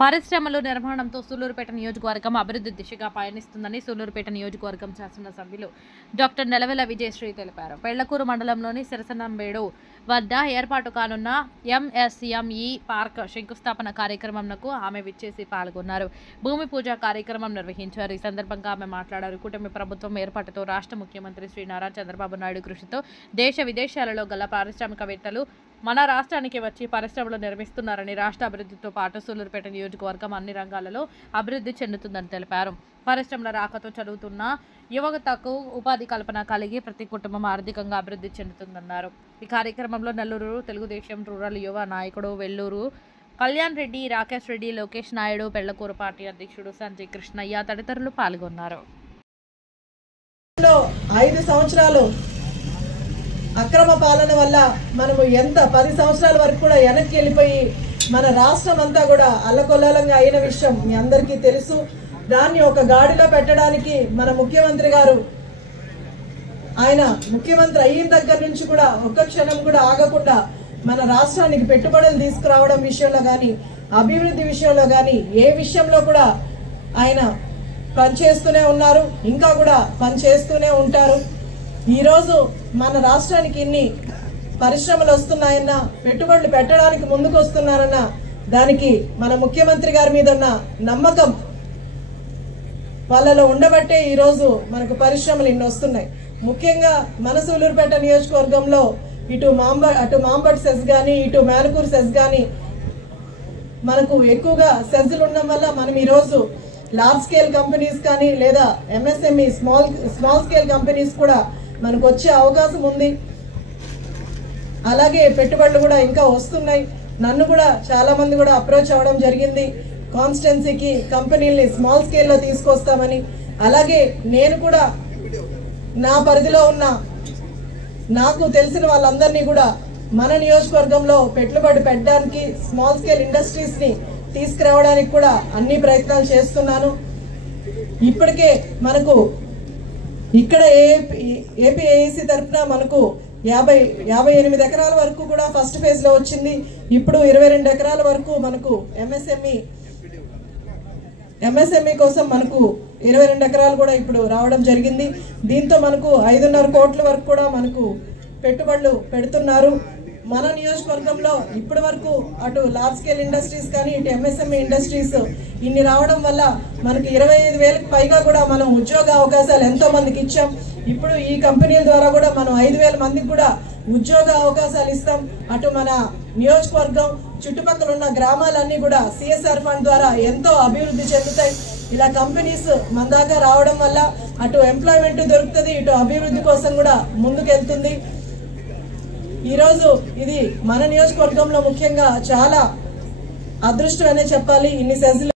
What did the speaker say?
పరిశ్రమల నిర్మాణంతో సూళ్లూరుపేట నియోజకవర్గం అభివృద్ధి దిశగా పయనిస్తుందని సూళ్లూరుపేట నియోజకవర్గం శాసనసభ్యులు డాక్టర్ నెలవెల విజయశ్రీ తెలిపారు. పెళ్లకూరు మండలంలోని సిరసనంబేడు వద్ద ఏర్పాటు కానున్న ఎంఎస్ఎంఈ పార్క్ శంకుస్థాపన కార్యక్రమంకు ఆమె విచ్చేసి పాల్గొన్నారు. భూమి పూజ కార్యక్రమం నిర్వహించారు. ఈ సందర్భంగా ఆమె మాట్లాడారు. కూటమి ప్రభుత్వం ఏర్పాటుతో రాష్ట్ర ముఖ్యమంత్రి శ్రీ నారా చంద్రబాబు నాయుడు కృషితో దేశ విదేశాలలో గల పారిశ్రామికవేత్తలు మన రాష్ట్రానికి వచ్చి పరిశ్రమలు నిర్మిస్తున్నారని, రాష్ట్ర అభివృద్ధితో పాటు సూళ్లూరుపేట నియోజకవర్గం అన్ని రంగాలలో అభివృద్ధి చెందుతుందని తెలిపారు. పరిశ్రమల రాకతో చదువుతున్న యువతకు ఉపాధి కల్పన కలిగి ప్రతి కుటుంబం ఆర్థికంగా అభివృద్ధి చెందుతుందన్నారు. ఈ కార్యక్రమంలో నెల్లూరు తెలుగుదేశం రూరల్ యువ నాయకుడు వెల్లూరు కళ్యాణ్ రెడ్డి, రాకేష్ రెడ్డి, లోకేష్ నాయుడు, పెళ్లకూరు పార్టీ అధ్యక్షుడు సంజయ్ కృష్ణయ్య తదితరులు పాల్గొన్నారు. 5 సంవత్సరాలు అక్రమ పాలన వల్ల మనము 10 సంవత్సరాల వరకు కూడా వెనక్కి వెళ్ళిపోయి మన రాష్ట్రం అంతా కూడా అల్లకొల్లాలంగా అయిన విషయం మీ అందరికీ తెలుసు. దాన్ని ఒక గాడిలో పెట్టడానికి మన ముఖ్యమంత్రి గారు ఆయన ముఖ్యమంత్రి అయిన దగ్గర నుంచి కూడా ఒక్క క్షణం కూడా ఆగకుండా మన రాష్ట్రానికి పెట్టుబడులు తీసుకురావడం విషయంలో కానీ, అభివృద్ధి విషయంలో కానీ ఏ విషయంలో కూడా ఆయన పనిచేస్తూనే ఉన్నారు. ఇంకా కూడా పనిచేస్తూనే ఉంటారు. ఈరోజు మన రాష్ట్రానికి ఇన్ని పరిశ్రమలు వస్తున్నాయన్న, పెట్టుబడులు పెట్టడానికి ముందుకు వస్తున్నారన్న దానికి మన ముఖ్యమంత్రి గారి మీద ఉన్న నమ్మకం వాళ్ళలో ఉండబట్టే ఈరోజు మనకు పరిశ్రమలు ఇన్ని వస్తున్నాయి. ముఖ్యంగా మన సూళ్లూరుపేట నియోజకవర్గంలో అటు మాంబట్ సెస్ కానీ, ఇటు మేనకూరు సెస్ కానీ మనకు ఎక్కువగా సెస్లు ఉండడం వల్ల మనం ఈరోజు లార్జ్ స్కేల్ కంపెనీస్ కానీ లేదా ఎంఎస్ఎంఈ స్మాల్ స్కేల్ కంపెనీస్ కూడా మనకు వచ్చే అవకాశం ఉంది. అలాగే పెట్టుబడులు కూడా ఇంకా వస్తున్నాయి. నన్ను కూడా చాలా మంది కూడా అప్రోచ్ అవ్వడం జరిగింది. కాన్స్టిట్యున్సీకి కంపెనీల్ని స్మాల్ స్కేల్లో తీసుకొస్తామని. అలాగే నేను కూడా నా పరిధిలో ఉన్న నాకు తెలిసిన వాళ్ళందరినీ కూడా మన నియోజకవర్గంలో పెట్టుబడి పెట్టడానికి, స్మాల్ స్కేల్ ఇండస్ట్రీస్ని తీసుకురావడానికి కూడా అన్ని ప్రయత్నాలు చేస్తున్నాను. ఇప్పటికే మనకు ఇక్కడ ఏపీఏఈసీ తరఫున మనకు 58 ఎకరాల వరకు కూడా ఫస్ట్ ఫేజ్ లో వచ్చింది. ఇప్పుడు 22 ఎకరాల వరకు మనకు ఎంఎస్ఎంఈ కోసం మనకు 22 ఎకరాలు కూడా ఇప్పుడు రావడం జరిగింది. దీంతో మనకు 5.5 కోట్ల వరకు కూడా మనకు పెట్టుబడులు పెడుతున్నారు. మన నియోజకవర్గంలో ఇప్పటి వరకు అటు లార్జ్ స్కేల్ ఇండస్ట్రీస్ కానీ, ఇటు ఎంఎస్ఎంఈ ఇండస్ట్రీస్ ఇన్ని రావడం వల్ల మనకి 25,000కి పైగా కూడా మనం ఉద్యోగ అవకాశాలు ఎంతో మందికి ఇచ్చాం. ఇప్పుడు ఈ కంపెనీల ద్వారా కూడా మనం 5,000 మందికి కూడా ఉద్యోగ అవకాశాలు ఇస్తాం. అటు మన నియోజకవర్గం చుట్టుపక్కల ఉన్న గ్రామాలన్నీ కూడా సిఎస్ఆర్ ఫండ్ ద్వారా ఎంతో అభివృద్ధి చెందుతాయి. ఇలా కంపెనీస్ మన దాకా రావడం వల్ల అటు ఎంప్లాయ్మెంట్ దొరుకుతుంది, ఇటు అభివృద్ధి కోసం కూడా ముందుకెళ్తుంది. ఈరోజు ఇది మన నియోజకవర్గంలో ముఖ్యంగా చాలా అదృష్టం అనే చెప్పాలి. ఇన్ని సెజ్లు